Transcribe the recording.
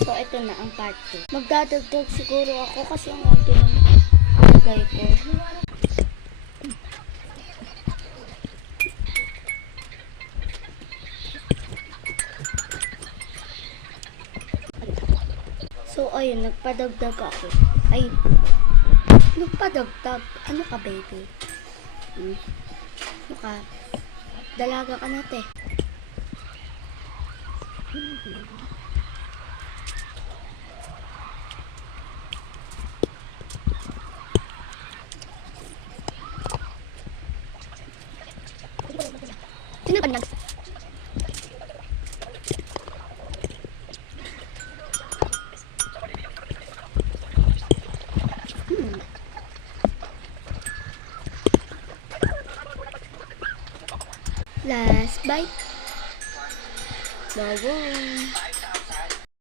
So, ito na ang part 2. Magdadagdag siguro ako kasi ang konti ng lagay ko. So, ayun, nagpadagdag ako. Ay, nagpadagdag. Ano ka, baby? Ano ka? Dalaga ka na, te. Sino ba nag? Last bite. Bawang.